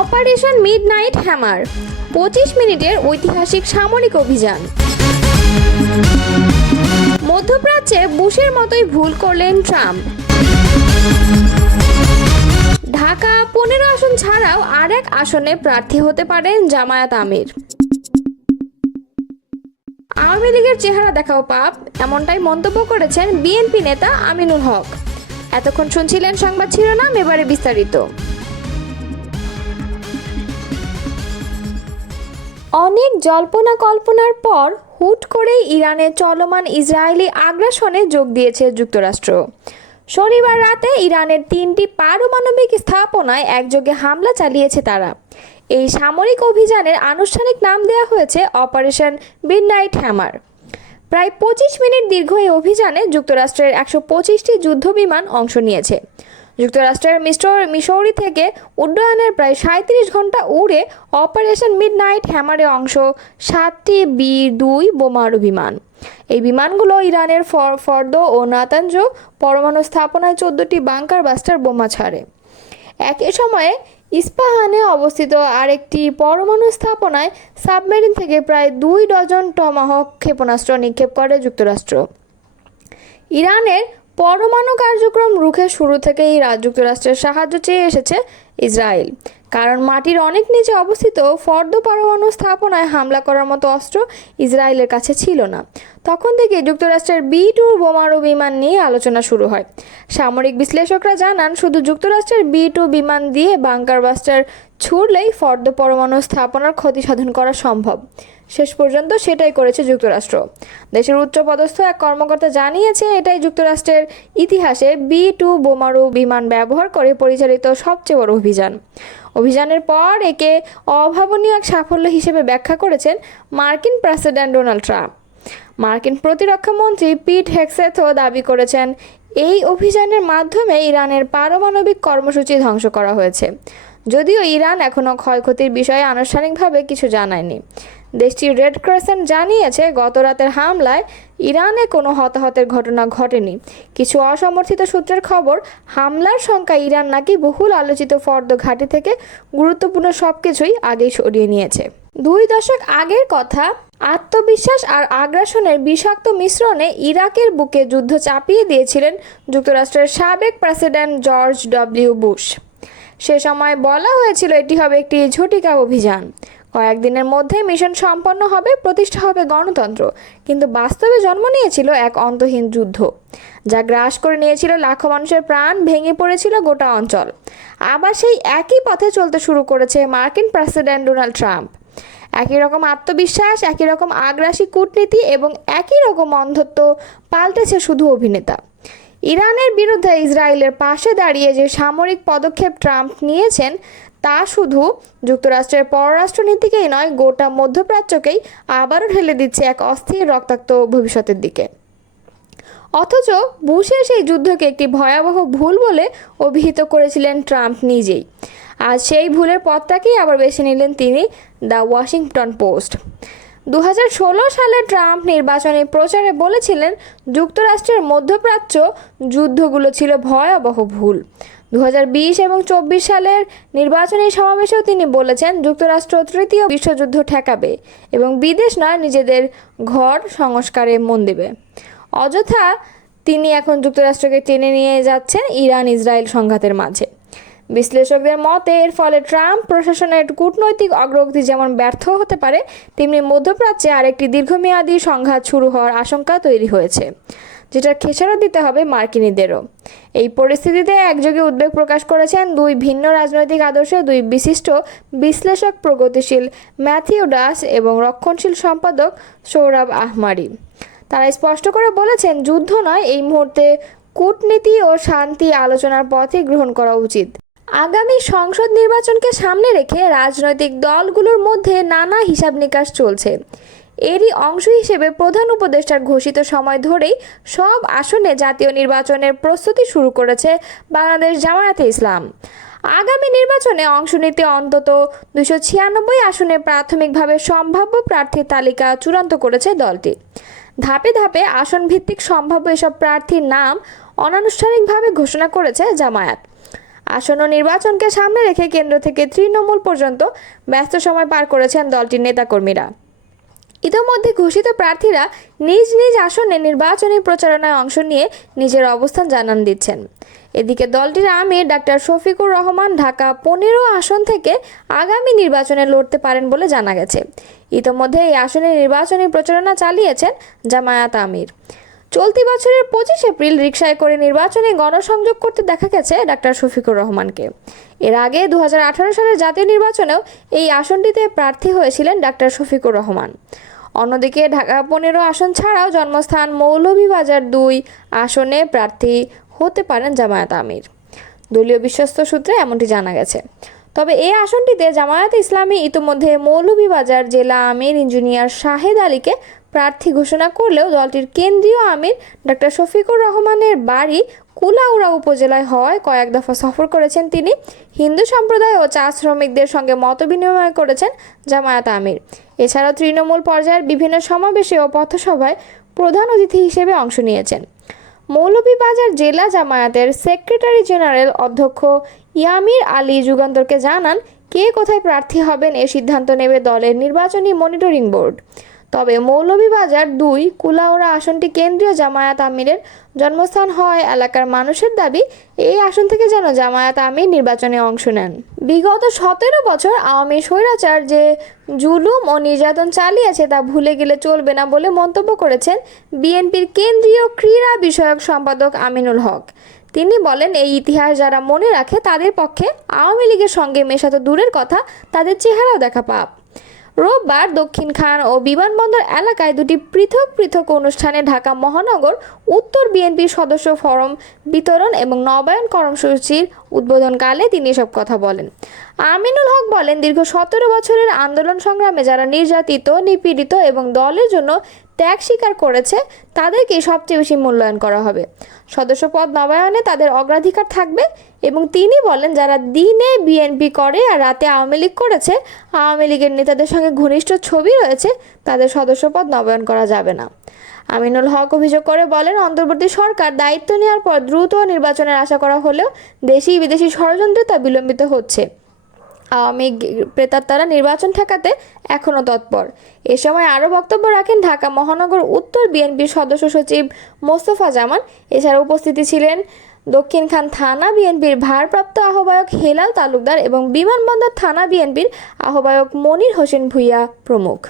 Operation midnight hammer, 25 মিনিটের ঐতিহাসিক সামরিক অভিযান। মধ্যপ্রাচ্যে বুশের মতোই ভুল করলেন ট্রাম্প। ঢাকা 15 আসন ছাড়াও আরেক আসনে প্রার্থী হতে পারেন জামায়াত আমির। আওয়ামী লীগের চেহারা দেখাও পাপ, এমনটাই মন্তব্য করেছেন বিএনপি নেতা আমিনুল হক। এতক্ষণ শুনছিলেন সংবাদ শিরোনাম, এবারে বিস্তারিত। অনেক জল্পনা কল্পনার পর হুট করেই ইরানের চলমান ইসরায়েলি আগ্রাসনে যোগ দিয়েছে যুক্তরাষ্ট্র। শনিবার রাতে ইরানের 3টি পারমাণবিক স্থাপনায় একযোগে হামলা চালিয়েছে তারা। এই সামরিক অভিযানের আনুষ্ঠানিক নাম দেওয়া হয়েছে অপারেশন মিডনাইট হ্যামার। প্রায় 25 মিনিট দীর্ঘ এই অভিযানে যুক্তরাষ্ট্রের 125টি যুদ্ধবিমান অংশ নিয়েছে। যুক্তরাষ্ট্রের মিসৌরি থেকে উড্ডয়নের প্রায় 37 ঘন্টা উড়ে অপারেশন মিডনাইট হ্যামারে অংশ 7টি বি-2 বোমারু বিমান। এই বিমানগুলো ইরানের ফর্দো ও নাতানজ পরমাণু স্থাপনায় 14টি বাংকার বাস্টার বোমা ছাড়ে। একই সময়ে ইস্পাহানে অবস্থিত আরেকটি পরমাণু স্থাপনায় সাবমেরিন থেকে প্রায় 2 ডজন টমাহক ক্ষেপণাস্ত্র নিক্ষেপ করে যুক্তরাষ্ট্র। ইরানের পরমাণু কার্যক্রম রুখে শুরু থেকেই যুক্তরাষ্ট্রের সাহায্য চেয়ে এসেছে ইসরায়েল, কারণ মাটির অনেক নিচে অবস্থিত ফর্দো পরমাণু স্থাপনায় হামলা করার মতো অস্ত্র ইসরায়েলের কাছে ছিল না। তখন থেকে যুক্তরাষ্ট্রের বি-2 বোমারু বিমান নিয়ে আলোচনা শুরু হয়। সামরিক বিশ্লেষকরা জানান, শুধু যুক্তরাষ্ট্রের বি-2 বিমান দিয়ে বাংকার বাস্টার ছুড়লেই ফর্দো পরমাণু স্থাপনার ক্ষতি সাধন করা সম্ভব। শেষ পর্যন্ত সেটাই করেছে যুক্তরাষ্ট্র। দেশের উচ্চপদস্থ এক কর্মকর্তা জানিয়েছে, এটাই যুক্তরাষ্ট্রের ইতিহাসে বি-2 বোমারু বিমান ব্যবহার করে পরিচালিত সবচেয়ে বড় অভিযান। অভিযানের পর একে অভাবনীয় এক সাফল্য হিসেবে ব্যাখ্যা করেছেন মার্কিন প্রেসিডেন্ট ডোনাল্ড ট্রাম্প। মার্কিন প্রতিরক্ষা মন্ত্রী পিট হেগসেথও দাবি করেছেন, এই অভিযানের মাধ্যমে ইরানের পারমাণবিক কর্মসূচি ধ্বংস করা হয়েছে। যদিও ইরান এখনও ক্ষয়ক্ষতির বিষয়ে আনুষ্ঠানিকভাবে কিছু জানায়নি। দেশটির রেড ক্রিসেন্ট জানিয়েছে, গত রাতের হামলায় ইরানে কোনো হতাহতের ঘটনা ঘটেনি। কিছু অসমর্থিত সূত্রের খবর, হামলার শঙ্কা ইরান নাকি বহুল আলোচিত ফর্দো ঘাঁটি থেকে গুরুত্বপূর্ণ সবকিছুই আগেই সরিয়ে নিয়েছে। 2 দশক আগের কথা, আত্মবিশ্বাস আর আগ্রাসনের বিষাক্ত মিশ্রণে ইরাকের বুকে যুদ্ধ চাপিয়ে দিয়েছিলেন যুক্তরাষ্ট্রের সাবেক প্রেসিডেন্ট জর্জ ডব্লিউ বুশ। সে সময় বলা হয়েছিল এটি হবে একটি ঝটিকা অভিযান, কয়েকদিনের মধ্যে মিশন সম্পন্ন হবে, প্রতিষ্ঠা হবে গণতন্ত্র। কিন্তু বাস্তবে জন্ম নিয়েছিল এক অন্তহীন যুদ্ধ, যা গ্রাস করে নিয়েছিল লাখো মানুষের প্রাণ, ভেঙে পড়েছিল গোটা অঞ্চল। আবার সেই একই পথে চলতে শুরু করেছে মার্কিন প্রেসিডেন্ট ডোনাল্ড ট্রাম্প। একই রকম আত্মবিশ্বাস, একই রকম আগ্রাসী কূটনীতি এবং একই রকম অন্ধত্ব, পাল্টেছে শুধু অভিনেতা। ইরানের বিরুদ্ধে ইসরায়েলের পাশে দাঁড়িয়ে যে সামরিক পদক্ষেপ ট্রাম্প নিয়েছেন, তা শুধু যুক্তরাষ্ট্রের পররাষ্ট্রনীতিকেই নয়, গোটা মধ্যপ্রাচ্যকেই আবারও ঠেলে দিচ্ছে এক অস্থির রক্তাক্ত ভবিষ্যতের দিকে। অথচ বুশের সেই যুদ্ধকে একটি ভয়াবহ ভুল বলে অভিহিত করেছিলেন ট্রাম্প নিজেই। আজ সেই ভুলের পথটাকেই আবার বেছে নিলেন তিনি। দ্য ওয়াশিংটন পোস্ট 2016 সালে ট্রাম্প নির্বাচনী প্রচারে বলেছিলেন, যুক্তরাষ্ট্রের মধ্যপ্রাচ্য যুদ্ধগুলো ছিল ভয়াবহ ভুল। 2020 এবং 24 সালের নির্বাচনী সমাবেশেও তিনি বলেছেন, যুক্তরাষ্ট্র তৃতীয় বিশ্বযুদ্ধ ঠেকাবে এবং বিদেশ নয়, নিজেদের ঘর সংস্কারে মন দেবে। অযথা তিনি এখন যুক্তরাষ্ট্রকে টেনে নিয়ে যাচ্ছেন ইরান ইসরায়েল সংঘাতের মাঝে। বিশ্লেষকদের মতে এর ফলে ট্রাম্প প্রশাসনের কূটনৈতিক অগ্রগতি যেমন ব্যর্থ হতে পারে, তেমনি মধ্যপ্রাচ্যে আরেকটি দীর্ঘমেয়াদী সংঘাত শুরু হওয়ার আশঙ্কা তৈরি হয়েছে, যেটার খেসারত দিতে হবে মার্কিনীদেরও। এই পরিস্থিতিতে একযোগে উদ্বেগ প্রকাশ করেছেন 2 ভিন্ন রাজনৈতিক আদর্শের 2 বিশিষ্ট বিশ্লেষক, প্রগতিশীল ম্যাথিউ ডাস এবং রক্ষণশীল সম্পাদক সৌরভ আহমারি। তারা স্পষ্ট করে বলেছেন, যুদ্ধ নয়, এই মুহূর্তে কূটনীতি ও শান্তি আলোচনার পথই গ্রহণ করা উচিত। আগামী সংসদ নির্বাচনকে সামনে রেখে রাজনৈতিক দলগুলোর মধ্যে নানা হিসাব নিকাশ চলছে। এরই অংশ হিসেবে প্রধান উপদেষ্টার ঘোষিত সময় ধরেই সব আসনে জাতীয় নির্বাচনের প্রস্তুতি শুরু করেছে বাংলাদেশ জামায়াতে ইসলাম। আগামী নির্বাচনে অংশ নিতে অন্তত 296 আসনে প্রাথমিকভাবে সম্ভাব্য প্রার্থীর তালিকা চূড়ান্ত করেছে দলটি। ধাপে ধাপে আসন ভিত্তিক সম্ভাব্য এসব প্রার্থীর নাম অনানুষ্ঠানিকভাবে ঘোষণা করেছে জামায়াত। আসন্ন নির্বাচনকে সামনে রেখে কেন্দ্র থেকে তৃণমূল পর্যন্ত ব্যস্ত সময় পার করেছেন দলটির নেতাকর্মীরা। ইতোমধ্যে ঘোষিত প্রার্থীরা নিজ নিজ আসনে নির্বাচনী প্রচারণায় অংশ নিয়ে নিজের অবস্থান জানান দিচ্ছেন। এদিকে দলটির আমির ডাক্তার শফিকুর রহমান ঢাকা 15 আসন থেকে আগামী নির্বাচনে লড়তে পারেন বলে জানা গেছে। ইতোমধ্যে এই আসনে নির্বাচনী প্রচারণা চালিয়েছেন জামায়াত আমির। চলতি বছরের 25 এপ্রিল রিকশায় করে নির্বাচনে গণসংযোগ করতে দেখা গেছে ডাক্তার শফিকুর রহমানকে। এর আগে 2018 সালের জাতীয় নির্বাচনেও এই আসনটিতে প্রার্থী হয়েছিলেন ডাক্তার শফিকুর রহমান। অন্যদিকে ঢাকা 15 আসন ছাড়াও জন্মস্থান মৌলভীবাজার 2 আসনে প্রার্থী হতে পারেন জামায়াত আমির। দলীয় বিশ্বস্ত সূত্রে এমনটি জানা গেছে। তবে এই আসনটিতে জামায়াত ইসলামী ইতিমধ্যে মৌলভীবাজার জেলা আমির ইঞ্জিনিয়ার শাহেদ আলীকে প্রার্থী ঘোষণা করলেও দলটির কেন্দ্রীয় আমির ডাক্তার শফিকুর রহমানের বাড়ি কুলাউড়া উপজেলায় হওয়ায় কয়েক দফা সফর করেছেন তিনি। হিন্দু সম্প্রদায় ও চা শ্রমিকদের সঙ্গে মতবিনিময় করেছেন জামায়াত আমির। এছাড়াও তৃণমূল পর্যায়ের বিভিন্ন সমাবেশে ও পথসভায় প্রধান অতিথি হিসেবে অংশ নিয়েছেন। মৌলভীবাজার জেলা জামায়াতের সেক্রেটারি জেনারেল অধ্যক্ষ ইয়ামির আলী যুগান্তরকে জানান, কে কোথায় প্রার্থী হবেন এ সিদ্ধান্ত নেবে দলের নির্বাচনী মনিটরিং বোর্ড। তবে মৌলভীবাজার 2 কুলাউড়া আসনটি কেন্দ্রীয় জামায়াত আমিরের জন্মস্থান হওয়ায় এলাকার মানুষের দাবি এই আসন থেকে যেন জামায়াত আমির নির্বাচনে অংশ নেন। বিগত 17 বছর আওয়ামী স্বৈরাচার যে জুলুম ও নির্যাতন চালিয়েছে তা ভুলে গেলে চলবে না বলে মন্তব্য করেছেন বিএনপির কেন্দ্রীয় ক্রীড়া বিষয়ক সম্পাদক আমিনুল হক। তিনি বলেন, এই ইতিহাস যারা মনে রাখে তাদের পক্ষে আওয়ামী লীগের সঙ্গে মেশা তো দূরের কথা, তাদের চেহারাও দেখা পাপ। রোববার দক্ষিণখান ও বিমানবন্দর এলাকায় দুটি পৃথক পৃথক অনুষ্ঠানে ঢাকা মহানগর উত্তর বিএনপির সদস্য ফরম বিতরণ এবং নবায়ন কর্মসূচির উদ্বোধনকালে তিনি এসব কথা বলেন। আমিনুল হক বলেন, দীর্ঘ 17 বছরের আন্দোলন সংগ্রামে যারা নির্যাতিত, নিপীড়িত এবং দলের জন্য ত্যাগ স্বীকার করেছে তাদেরকেই সবচেয়ে বেশি মূল্যায়ন করা হবে। সদস্যপদ নবায়নে তাদের অগ্রাধিকার থাকবে। এবং তিনি বলেন, যারা দিনে বিএনপি করে আর রাতে আওয়ামী লীগ করেছে, আওয়ামী লীগের নেতাদের সঙ্গে ঘনিষ্ঠ ছবি রয়েছে, তাদের সদস্যপদ নবায়ন করা যাবে না। আমিনুল হক অভিযোগ করে বলেন, অন্তর্বর্তী সরকার দায়িত্ব নেওয়ার পর দ্রুত নির্বাচনের আশা করা হলেও দেশি বিদেশি ষড়যন্ত্রে তা বিলম্বিত হচ্ছে। আওয়ামী প্রেতাত্মারা নির্বাচন ঠেকাতে এখনও তৎপর। এ সময় আরও বক্তব্য রাখেন ঢাকা মহানগর উত্তর বিএনপির সদস্য সচিব মোস্তফা জামান। এছাড়া উপস্থিতি ছিলেন দক্ষিণখান থানা বিএনপির ভারপ্রাপ্ত আহ্বায়ক হেলাল তালুকদার এবং বিমানবন্দর থানা বিএনপির আহ্বায়ক মনির হোসেন ভূঁইয়া প্রমুখ।